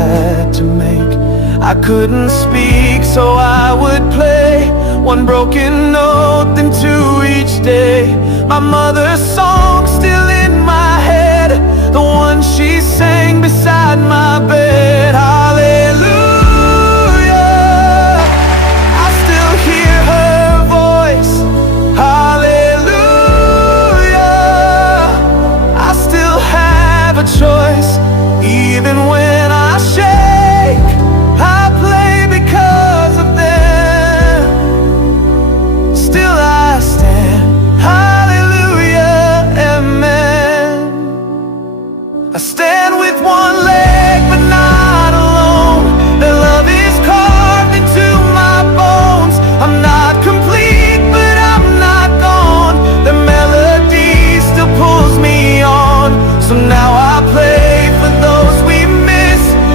had to make. I couldn't speak, so I would play one broken note, then two each day. My mother's song still in my head, the one she sang beside my bed.